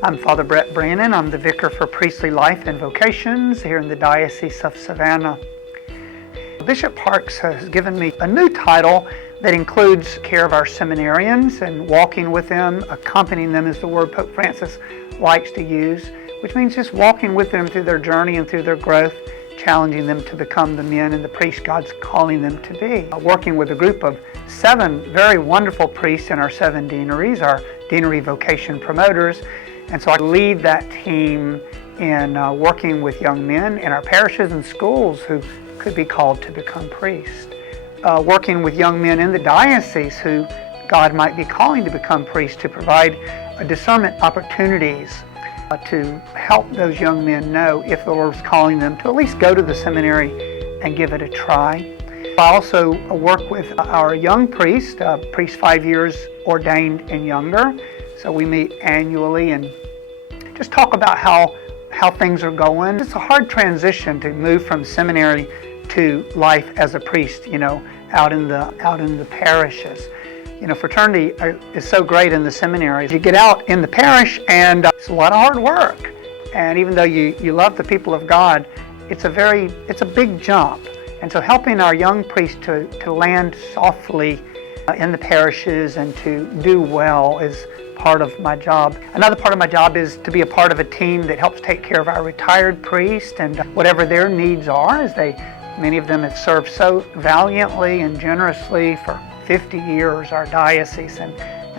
I'm Father Brannen. I'm the Vicar for Priestly Life and Vocations here in the Diocese of Savannah. Bishop Parks has given me a new title that includes care of our seminarians and walking with them, accompanying them is the word Pope Francis likes to use, which means just walking with them through their journey and through their growth, challenging them to become the men and the priests God's calling them to be. Working with a group of 7 very wonderful priests in our 7 deaneries, our deanery vocation promoters. And so I lead that team in working with young men in our parishes and schools who could be called to become priests. Working with young men in the diocese who God might be calling to become priests, to provide discernment opportunities to help those young men know if the Lord is calling them to at least go to the seminary and give it a try. I also work with our young priest, priest 5 years ordained and younger. So we meet annually and just talk about how things are going. It's a hard transition to move from seminary to life as a priest, out in the parishes. Fraternity is so great in the seminaries. You get out in the parish and it's a lot of hard work. And even though you love the people of God, it's a big jump. And so helping our young priests to land softly in the parishes and to do well is part of my job. Another part of my job is to be a part of a team that helps take care of our retired priests and whatever their needs are, as many of them have served so valiantly and generously for 50 years, our diocese, and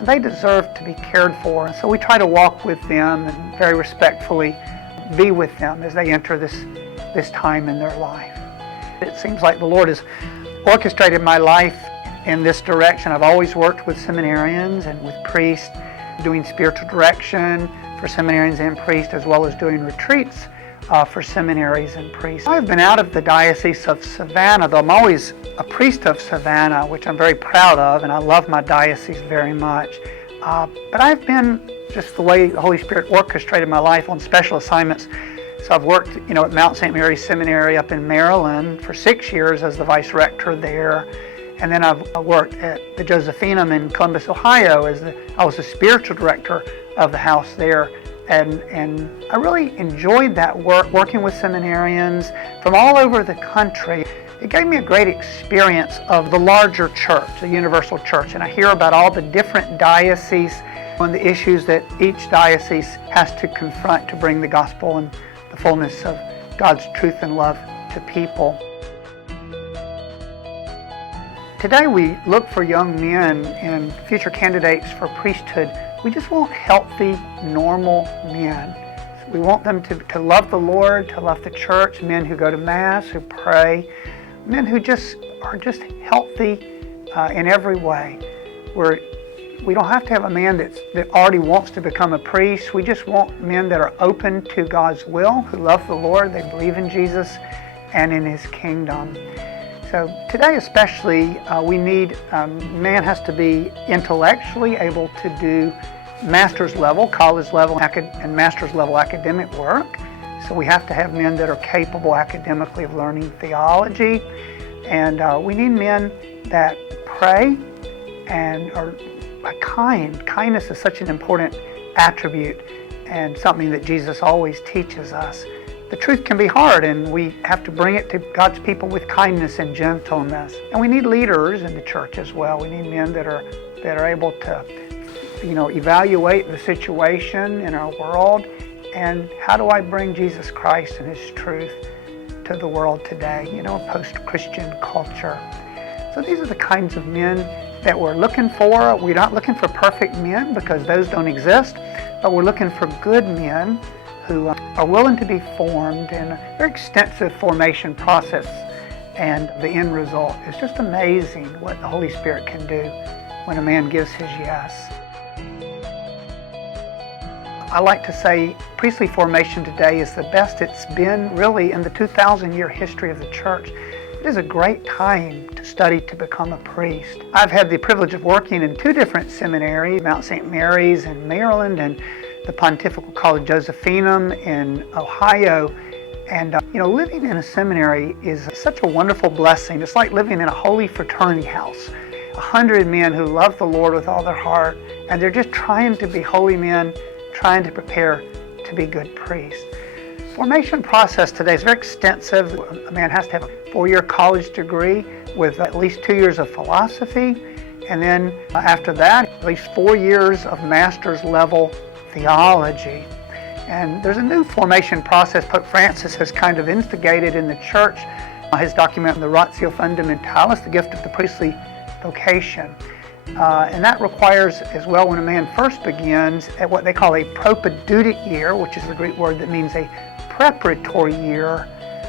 they deserve to be cared for. And so we try to walk with them and very respectfully be with them as they enter this time in their life. It seems like the Lord has orchestrated my life in this direction. I've always worked with seminarians and with priests, doing spiritual direction for seminarians and priests, as well as doing retreats for seminaries and priests. I've been out of the Diocese of Savannah, though I'm always a priest of Savannah, which I'm very proud of, and I love my diocese very much. But I've been, just the way the Holy Spirit orchestrated my life, on special assignments. So I've worked, at Mount St. Mary's Seminary up in Maryland for 6 years as the vice rector there. And then I've worked at the Josephinum in Columbus, Ohio I was the spiritual director of the house there. And I really enjoyed that work, working with seminarians from all over the country. It gave me a great experience of the larger church, the universal church. And I hear about all the different dioceses and the issues that each diocese has to confront to bring the gospel and the fullness of God's truth and love to people. Today we look for young men and future candidates for priesthood. We just want healthy, normal men. So we want them to love the Lord, to love the church, men who go to Mass, who pray, men who are just healthy in every way. We don't have to have a man that already wants to become a priest. We just want men that are open to God's will, who love the Lord, they believe in Jesus and in His kingdom. So today especially, we need, man has to be intellectually able to do master's level, college level, and master's level academic work. So we have to have men that are capable academically of learning theology. And we need men that pray and are kind. Kindness is such an important attribute and something that Jesus always teaches us. The truth can be hard, and we have to bring it to God's people with kindness and gentleness. And we need leaders in the church as well. We need men that are able to, evaluate the situation in our world and how do I bring Jesus Christ and His truth to the world today, post-Christian culture. So these are the kinds of men that we're looking for. We're not looking for perfect men because those don't exist, but we're looking for good men who are willing to be formed in a very extensive formation process. And the end result is just amazing what the Holy Spirit can do when a man gives his yes. I like to say priestly formation today is the best it's been really in the 2,000-year history of the church. It is a great time to study to become a priest. I've had the privilege of working in 2 different seminaries, Mount St. Mary's in Maryland and the Pontifical College Josephinum in Ohio. And living in a seminary is such a wonderful blessing. It's like living in a holy fraternity house. 100 men who love the Lord with all their heart, and they're just trying to be holy men, trying to prepare to be good priests. Formation process today is very extensive. A man has to have a 4-year college degree with at least 2 years of philosophy, and then after that, at least 4 years of master's level theology. And there's a new formation process Pope Francis has kind of instigated in the church. His document, the Ratio Fundamentalis, the gift of the priestly vocation. And that requires as well, when a man first begins at what they call a propedeutic year, which is the Greek word that means a preparatory year,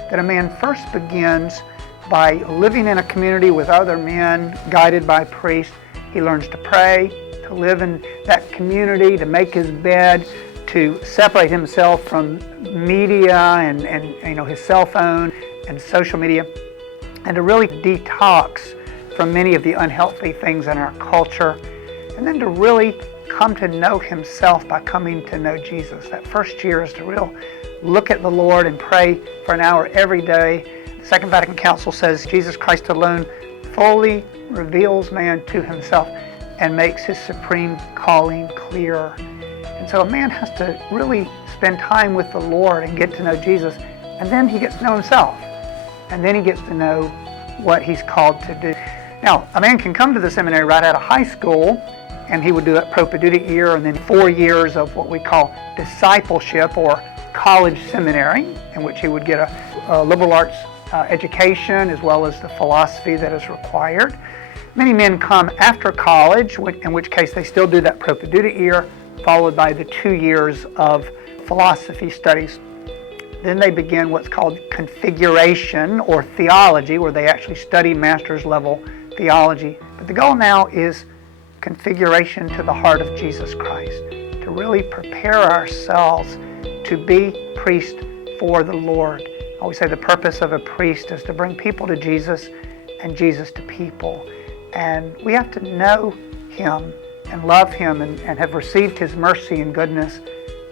that a man first begins by living in a community with other men, guided by priests. He learns to pray, to live in that community, to make his bed, to separate himself from media and his cell phone and social media, and to really detox from many of the unhealthy things in our culture, and then to really come to know himself by coming to know Jesus. That first year is to really look at the Lord and pray for an hour every day. The Second Vatican Council says Jesus Christ alone fully reveals man to himself and makes his supreme calling clear. And so a man has to really spend time with the Lord and get to know Jesus, and then he gets to know himself, and then he gets to know what he's called to do. Now, a man can come to the seminary right out of high school, and he would do that propedeutic year and then 4 years of what we call discipleship or college seminary, in which he would get a liberal arts education as well as the philosophy that is required. Many men come after college, in which case they still do that propedeutic year, followed by the 2 years of philosophy studies. Then they begin what's called configuration or theology, where they actually study master's level theology. But the goal now is configuration to the heart of Jesus Christ, to really prepare ourselves to be priest for the Lord. I always say the purpose of a priest is to bring people to Jesus and Jesus to people. And we have to know him and love him and have received his mercy and goodness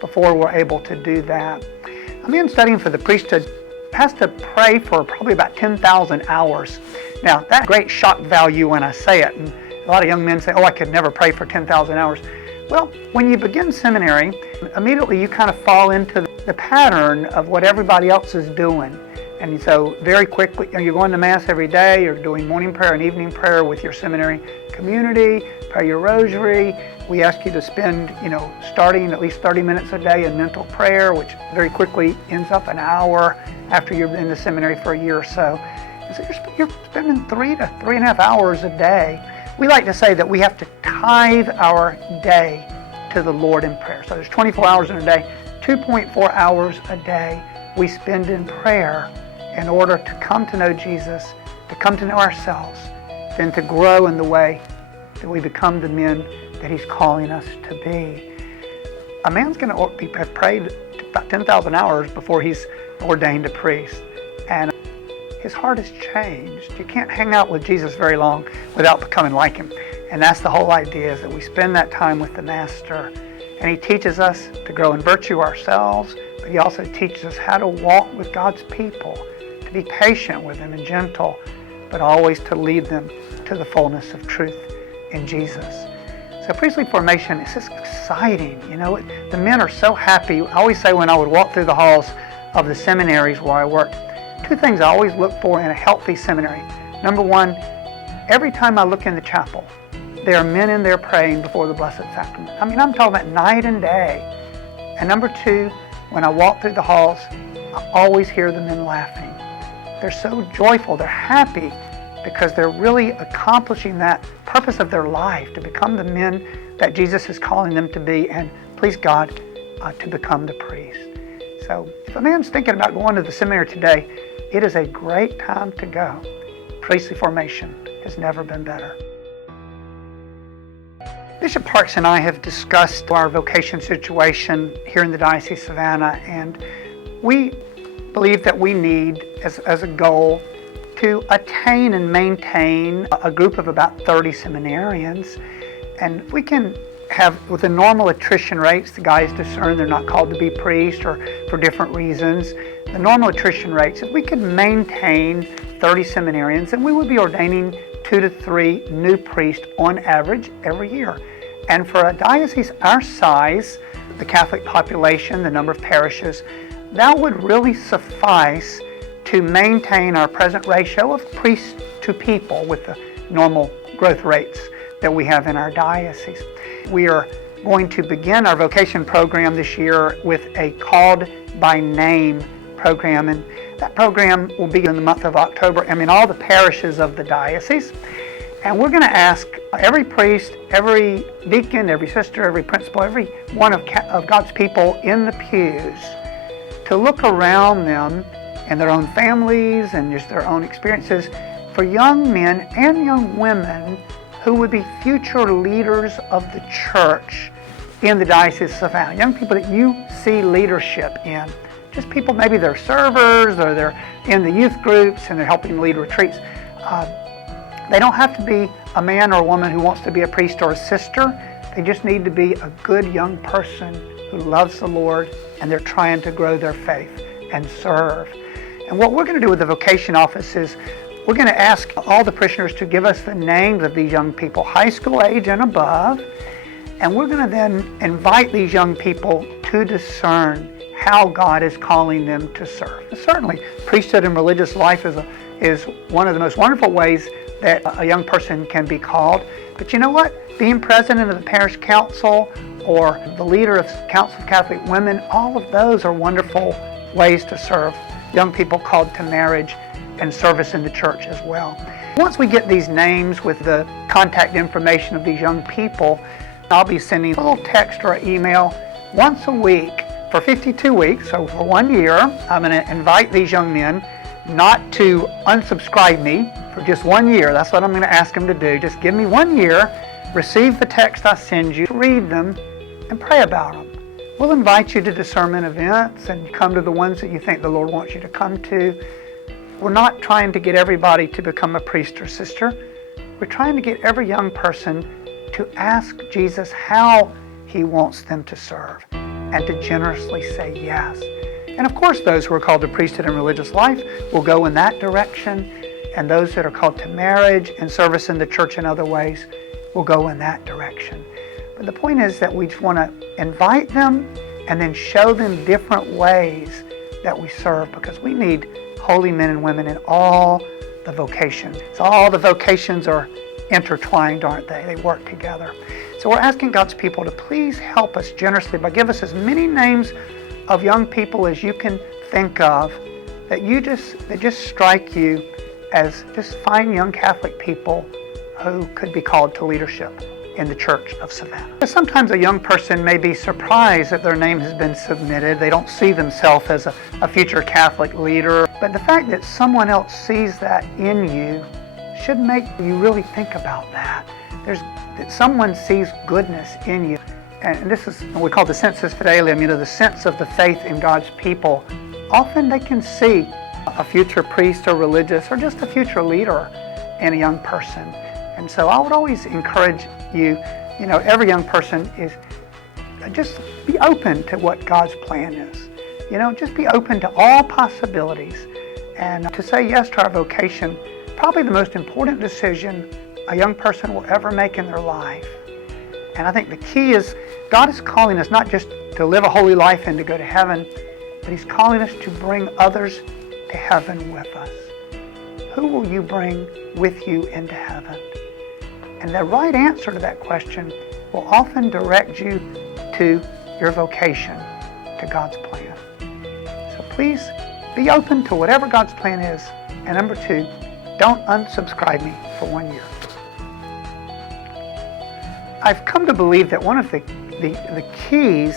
before we're able to do that. A man studying for the priesthood has to pray for probably about 10,000 hours. Now, that's great shock value when I say it. And a lot of young men say, oh, I could never pray for 10,000 hours. Well, when you begin seminary, immediately you kind of fall into the pattern of what everybody else is doing. And so very quickly, you're going to Mass every day, you're doing morning prayer and evening prayer with your seminary community, pray your rosary. We ask you to spend, starting at least 30 minutes a day in mental prayer, which very quickly ends up an hour after you've been in the seminary for a year or so. And so you're spending 3 to 3.5 hours a day. We like to say that we have to tithe our day to the Lord in prayer. So there's 24 hours in a day, 2.4 hours a day we spend in prayer in order to come to know Jesus, to come to know ourselves, then to grow in the way that we become the men that he's calling us to be. A man's going to have prayed about 10,000 hours before he's ordained a priest. And his heart has changed. You can't hang out with Jesus very long without becoming like him. And that's the whole idea, is that we spend that time with the Master. And he teaches us to grow in virtue ourselves, but he also teaches us how to walk with God's people, to be patient with them and gentle, but always to lead them to the fullness of truth in Jesus. So priestly formation is just exciting. The men are so happy. I always say when I would walk through the halls of the seminaries where I worked, 2 things I always look for in a healthy seminary. Number 1, every time I look in the chapel, there are men in there praying before the Blessed Sacrament. I'm talking about night and day. And number 2, when I walk through the halls, I always hear the men laughing. They're so joyful, they're happy, because they're really accomplishing that purpose of their life, to become the men that Jesus is calling them to be, and please God, to become the priest. So if a man's thinking about going to the seminary today, it is a great time to go. Priestly formation has never been better. Bishop Parks and I have discussed our vocation situation here in the Diocese of Savannah, and we believe that we need, as a goal, to attain and maintain a group of about 30 seminarians. And if we can have, with the normal attrition rates, the guys discern they're not called to be priests or for different reasons, the normal attrition rates, if we could maintain 30 seminarians, then we would be ordaining 2 to 3 new priests on average every year. And for a diocese our size, the Catholic population, the number of parishes, that would really suffice to maintain our present ratio of priests to people with the normal growth rates that we have in our diocese. We are going to begin our vocation program this year with a called by name program, and that program will be in the month of October in all the parishes of the diocese. And we're going to ask every priest, every deacon, every sister, every principal, every one of God's people in the pews to look around them and their own families and just their own experiences for young men and young women who would be future leaders of the church in the Diocese of Savannah. Young people that you see leadership in. Just people, maybe they're servers or they're in the youth groups and they're helping lead retreats. They don't have to be a man or a woman who wants to be a priest or a sister. They just need to be a good young person who loves the Lord and they're trying to grow their faith and serve. And what we're going to do with the vocation office is we're going to ask all the parishioners to give us the names of these young people, high school age and above, and we're going to then invite these young people to discern how God is calling them to serve. Certainly, priesthood and religious life is one of the most wonderful ways that a young person can be called. But you know what? Being president of the parish council or the leader of the Council of Catholic Women, all of those are wonderful ways to serve young people called to marriage and service in the church as well. Once we get these names with the contact information of these young people, I'll be sending a little text or email once a week for 52 weeks, so for 1 year. I'm going to invite these young men not to unsubscribe me for just 1 year. That's what I'm going to ask them to do. Just give me 1 year, receive the text I send you, read them, and pray about them. We'll invite you to discernment events and come to the ones that you think the Lord wants you to come to. We're not trying to get everybody to become a priest or sister. We're trying to get every young person to ask Jesus how He wants them to serve and to generously say yes. And of course, those who are called to priesthood and religious life will go in that direction, and those that are called to marriage and service in the church in other ways will go in that direction. But the point is that we just want to invite them and then show them different ways that we serve, because we need holy men and women in all the vocations. So all the vocations are intertwined, aren't they? They work together. So we're asking God's people to please help us generously by giving us as many names of young people as you can think of that just strike you as just fine young Catholic people who could be called to leadership in the Church of Savannah. Sometimes a young person may be surprised that their name has been submitted. They don't see themselves as a future Catholic leader. But the fact that someone else sees that in you should make you really think about that. That someone sees goodness in you. And this is what we call the sensus fidelium, the sense of the faith in God's people. Often they can see a future priest or religious or just a future leader in a young person. And so I would always encourage you, every young person is just be open to what God's plan is. Just be open to all possibilities. And to say yes to our vocation, probably the most important decision a young person will ever make in their life. And I think the key is God is calling us not just to live a holy life and to go to heaven, but He's calling us to bring others to heaven with us. Who will you bring with you into heaven? And the right answer to that question will often direct you to your vocation, to God's plan. So please be open to whatever God's plan is. And number 2, don't unsubscribe me for 1 year. I've come to believe that one of the keys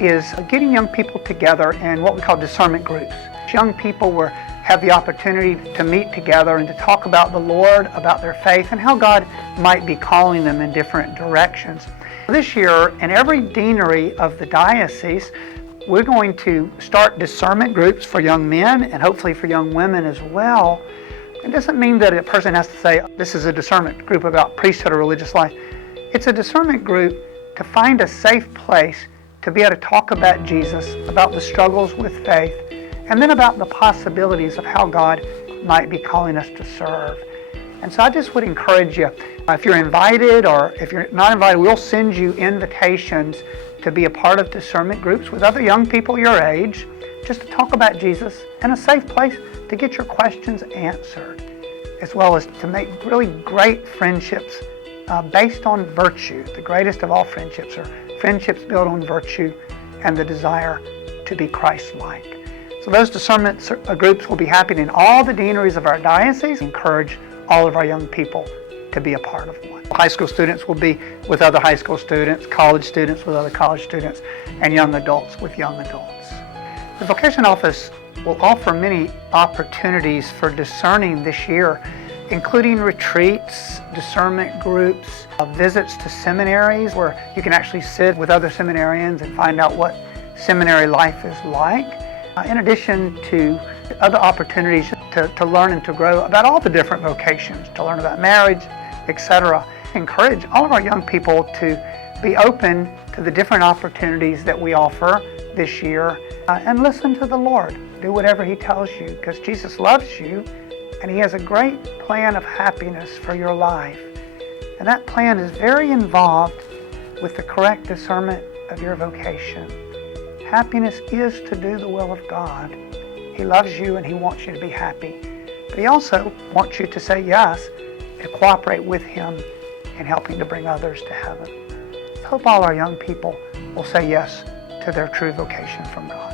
is getting young people together in what we call discernment groups. Young people have the opportunity to meet together and to talk about the Lord, about their faith, and how God might be calling them in different directions. This year, in every deanery of the diocese, we're going to start discernment groups for young men and hopefully for young women as well. It doesn't mean that a person has to say, this is a discernment group about priesthood or religious life. It's a discernment group to find a safe place to be able to talk about Jesus, about the struggles with faith, and then about the possibilities of how God might be calling us to serve. And so I just would encourage you, if you're invited or if you're not invited, we'll send you invitations to be a part of discernment groups with other young people your age, just to talk about Jesus in a safe place to get your questions answered, as well as to make really great friendships based on virtue. The greatest of all friendships are friendships built on virtue and the desire to be Christ-like. So those discernment groups will be happening in all the deaneries of our diocese. Encourage all of our young people to be a part of one. High school students will be with other high school students, college students with other college students, and young adults with young adults. The Vocation Office will offer many opportunities for discerning this year, including retreats, discernment groups, visits to seminaries where you can actually sit with other seminarians and find out what seminary life is like, in addition to other opportunities to learn and to grow about all the different vocations, to learn about marriage, etc. Encourage all of our young people to be open to the different opportunities that we offer this year and listen to the Lord. Do whatever He tells you, because Jesus loves you and He has a great plan of happiness for your life. And that plan is very involved with the correct discernment of your vocation. Happiness is to do the will of God. He loves you and He wants you to be happy. But He also wants you to say yes and cooperate with Him in helping to bring others to heaven. I hope all our young people will say yes to their true vocation from God.